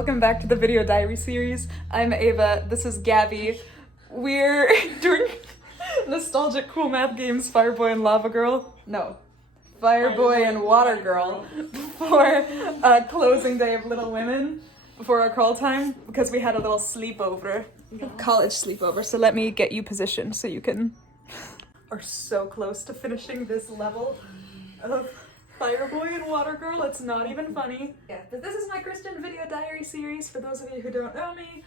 welcome back to the video diary series. I'm Ava, this is Gabby. We're doing nostalgic cool math games, Fireboy and Lava Girl. No, Fireboy and Water Girl for closing day of Little Women before our crawl time because we had a little sleepover, college sleepover. So let me get you positioned so you can are so close to finishing this level of Fireboy and Water Girl, it's not even funny. Yeah, but this is my Christian video diary series, for those of you who don't know me,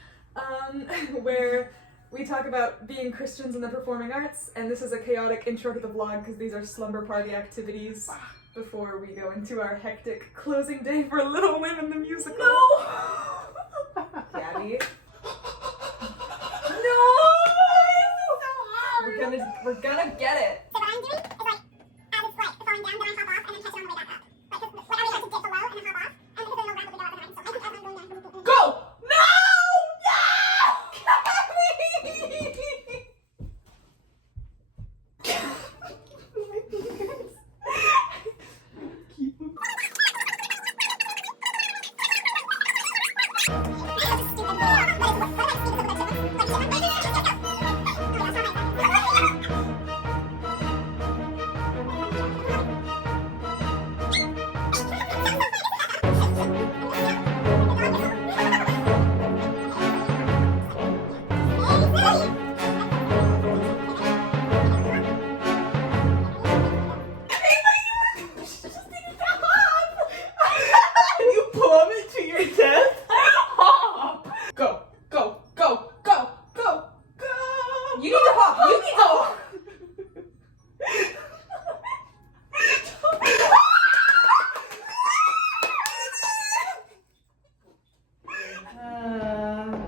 where we talk about being Christians in the performing arts, and this is a chaotic intro to the vlog because these are slumber party activities before we go into our hectic closing day for Little Women the musical. No! Gabby. No! We're gonna get it. So what I'm doing is like, as it's like falling down, then I hop off and then catch it on the way back up. Like, what I do is just dip below and then hop off, and then it'll rapidly go up and then so I think as I'm going down, Go! No!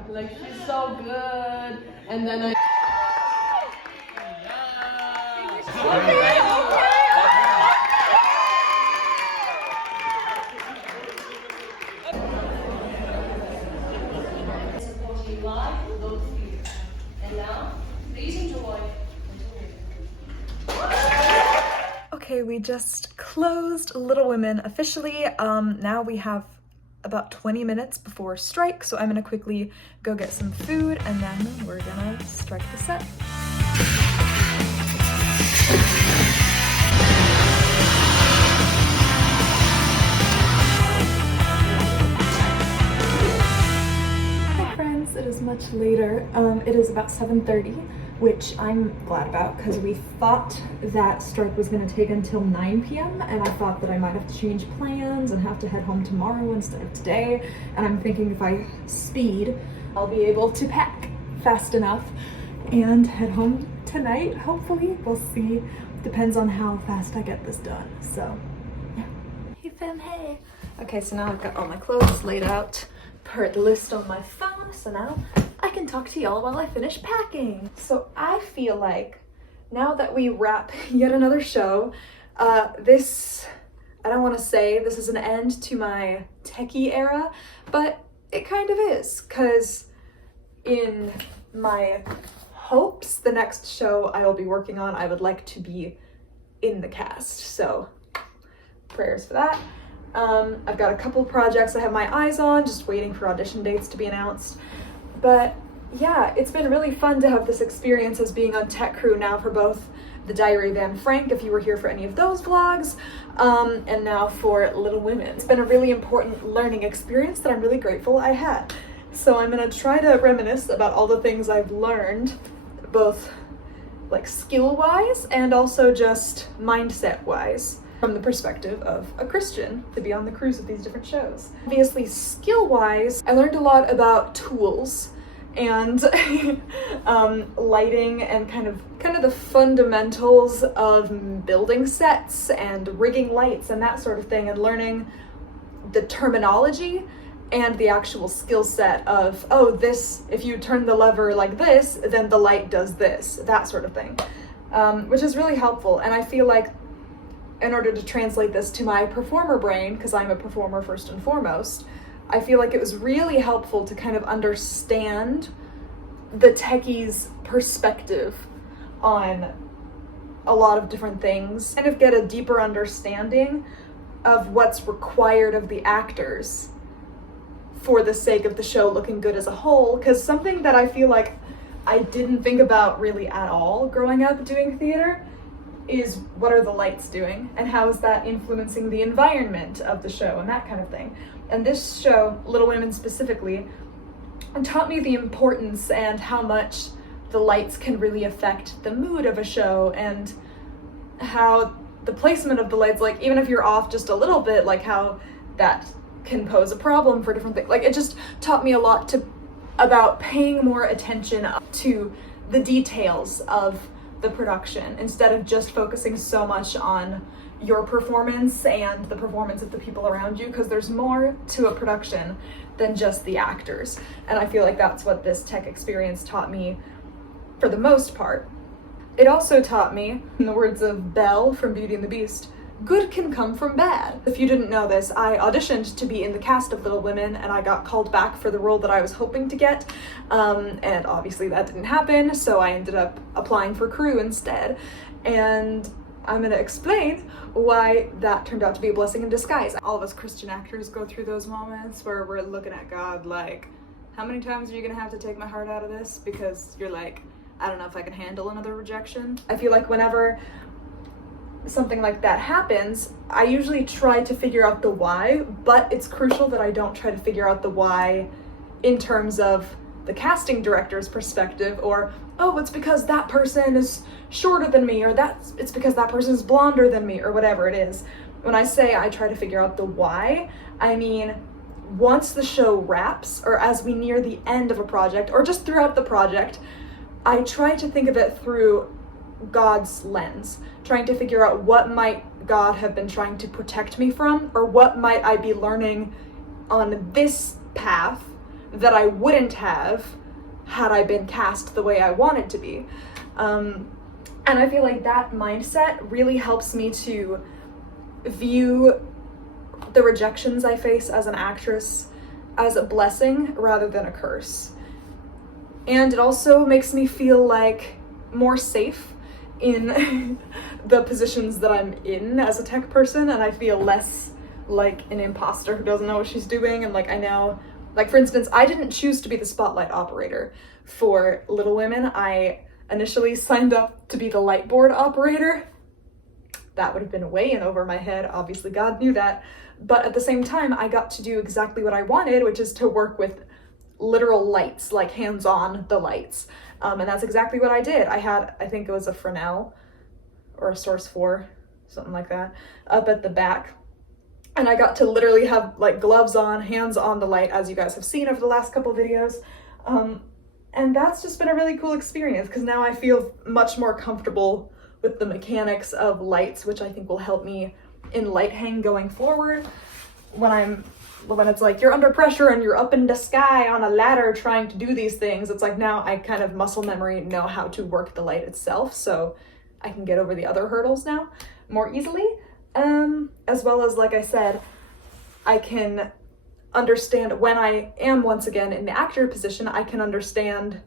Like, she's so good. And then Okay, we just closed Little Women officially. Now we have about 20 minutes before strike, so I'm gonna quickly go get some food and then we're gonna strike the set. Hi friends, it is much later. It is about 7:30. Which I'm glad about because we thought that strike was going to take until 9 p.m. and I thought that I might have to change plans and have to head home tomorrow instead of today, and I'm thinking if I speed I'll be able to pack fast enough and head home tonight, hopefully. We'll see, depends on how fast I get this done. So yeah. Hey fam, hey. Okay, so now I've got all my clothes laid out per the list on my phone, so now I can talk to y'all while I finish packing. So I feel like now that we wrap yet another show, I don't want to say this is an end to my techie era, but it kind of is, because in my hopes, the next show I will be working on, I would like to be in the cast. So prayers for that. I've got a couple projects I have my eyes on, just waiting for audition dates to be announced. But yeah, it's been really fun to have this experience as being on tech crew now for both the Diary of Anne Frank, if you were here for any of those vlogs, and now for Little Women. It's been a really important learning experience that I'm really grateful I had. So I'm gonna try to reminisce about all the things I've learned, both like skill-wise and also just mindset-wise, from the perspective of a Christian to be on the crews of these different shows. Obviously, skill-wise, I learned a lot about tools and lighting and kind of the fundamentals of building sets and rigging lights and that sort of thing, and learning the terminology and the actual skill set of, oh, this, if you turn the lever like this, then the light does this, that sort of thing, which is really helpful. And I feel like in order to translate this to my performer brain, because I'm a performer first and foremost, I feel like it was really helpful to kind of understand the techie's perspective on a lot of different things, kind of get a deeper understanding of what's required of the actors for the sake of the show looking good as a whole, because something that I feel like I didn't think about really at all growing up doing theater is what are the lights doing and how is that influencing the environment of the show and that kind of thing. And this show, Little Women specifically, taught me the importance and how much the lights can really affect the mood of a show, and how the placement of the lights, like even if you're off just a little bit, like how that can pose a problem for different things. Like it just taught me a lot about paying more attention to the details of the production instead of just focusing so much on your performance and the performance of the people around you, because there's more to a production than just the actors. And I feel like that's what this tech experience taught me for the most part. It also taught me, in the words of Belle from Beauty and the Beast, good can come from bad. If you didn't know this, I auditioned to be in the cast of Little Women and I got called back for the role that I was hoping to get, and obviously that didn't happen, so I ended up applying for crew instead. And I'm gonna explain why that turned out to be a blessing in disguise. All of us Christian actors go through those moments where we're looking at God like, how many times are you gonna have to take my heart out of this? Because you're like, I don't know if I can handle another rejection. I feel like whenever something like that happens, I usually try to figure out the why, but it's crucial that I don't try to figure out the why in terms of the casting director's perspective, or, oh, it's because that person is shorter than me, or it's because that person is blonder than me, or whatever it is. When I say I try to figure out the why, I mean, once the show wraps, or as we near the end of a project, or just throughout the project, I try to think of it through God's lens, trying to figure out what might God have been trying to protect me from, or what might I be learning on this path that I wouldn't have had I been cast the way I wanted to be. And I feel like that mindset really helps me to view the rejections I face as an actress as a blessing rather than a curse. And it also makes me feel like more safe in the positions that I'm in as a tech person, and I feel less like an imposter who doesn't know what she's doing. And like, I know, like for instance, I didn't choose to be the spotlight operator for Little Women. I initially signed up to be the light board operator. That would have been way in over my head. Obviously God knew that. But at the same time, I got to do exactly what I wanted, which is to work with literal lights, like hands-on the lights. And that's exactly what I did. I had, I think it was a Fresnel or a Source 4, something like that, up at the back. And I got to literally have like gloves on, hands on the light, as you guys have seen over the last couple videos. And that's just been a really cool experience, because now I feel much more comfortable with the mechanics of lights, which I think will help me in light hang going forward. When it's like you're under pressure and you're up in the sky on a ladder trying to do these things, it's like now I kind of muscle memory know how to work the light itself, so I can get over the other hurdles now more easily. As well as, like I said, I can understand when I am once again in the actor position, I can understand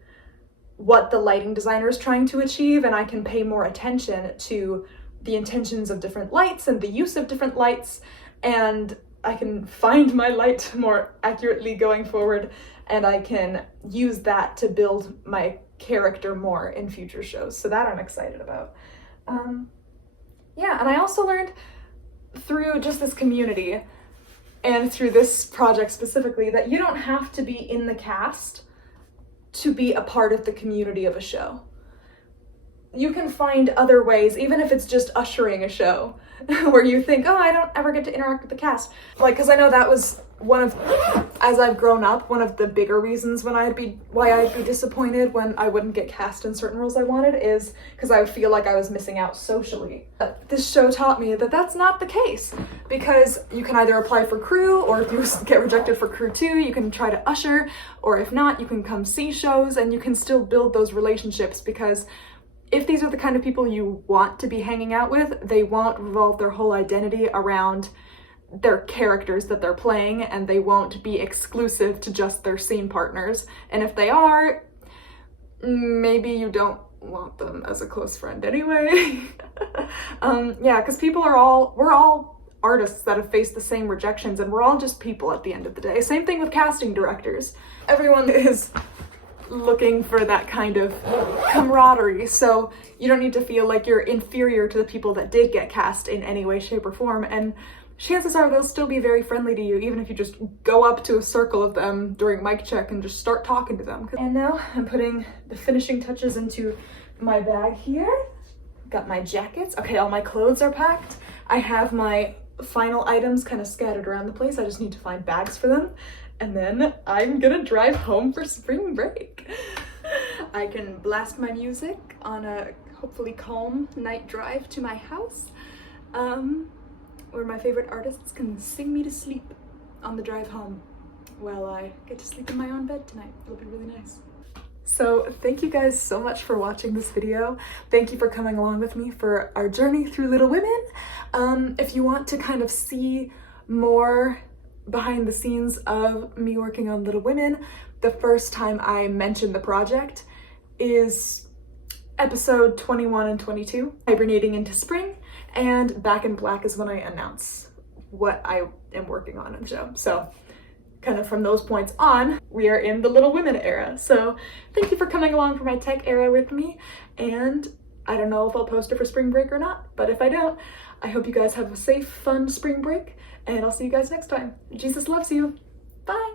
what the lighting designer is trying to achieve, and I can pay more attention to the intentions of different lights and the use of different lights, and I can find my light more accurately going forward, and I can use that to build my character more in future shows. So that I'm excited about. Yeah, and I also learned through just this community and through this project specifically that you don't have to be in the cast to be a part of the community of a show. You can find other ways, even if it's just ushering a show, where you think, oh, I don't ever get to interact with the cast. Like, because I know that was one of, as I've grown up, one of the bigger reasons why I'd be disappointed when I wouldn't get cast in certain roles I wanted, is because I would feel like I was missing out socially. This show taught me that that's not the case, because you can either apply for crew, or if you get rejected for crew 2, you can try to usher, or if not, you can come see shows, and you can still build those relationships, because if these are the kind of people you want to be hanging out with, they won't revolve their whole identity around their characters that they're playing, and they won't be exclusive to just their scene partners. And if they are, maybe you don't want them as a close friend anyway. Yeah, because we're all artists that have faced the same rejections, and we're all just people at the end of the day. Same thing with casting directors. Everyone is looking for that kind of camaraderie, so you don't need to feel like you're inferior to the people that did get cast in any way, shape, or form, and chances are they'll still be very friendly to you, even if you just go up to a circle of them during mic check and just start talking to them. And now I'm putting the finishing touches into my bag here. Got my jackets. Okay, all my clothes are packed. I have my final items kind of scattered around the place. I just need to find bags for them. And then I'm gonna drive home for spring break. I can blast my music on a hopefully calm night drive to my house, where my favorite artists can sing me to sleep on the drive home while I get to sleep in my own bed tonight. It'll be really nice. So thank you guys so much for watching this video. Thank you for coming along with me for our journey through Little Women. If you want to kind of see more behind the scenes of me working on Little Women, the first time I mentioned the project is episode 21 and 22, Hibernating into Spring, and Back in Black is when I announce what I am working on in the show. So kind of from those points on, we are in the Little Women era. So thank you for coming along for my tech era with me, and I don't know if I'll post it for spring break or not, but if I don't, I hope you guys have a safe, fun spring break, and I'll see you guys next time. Jesus loves you. Bye.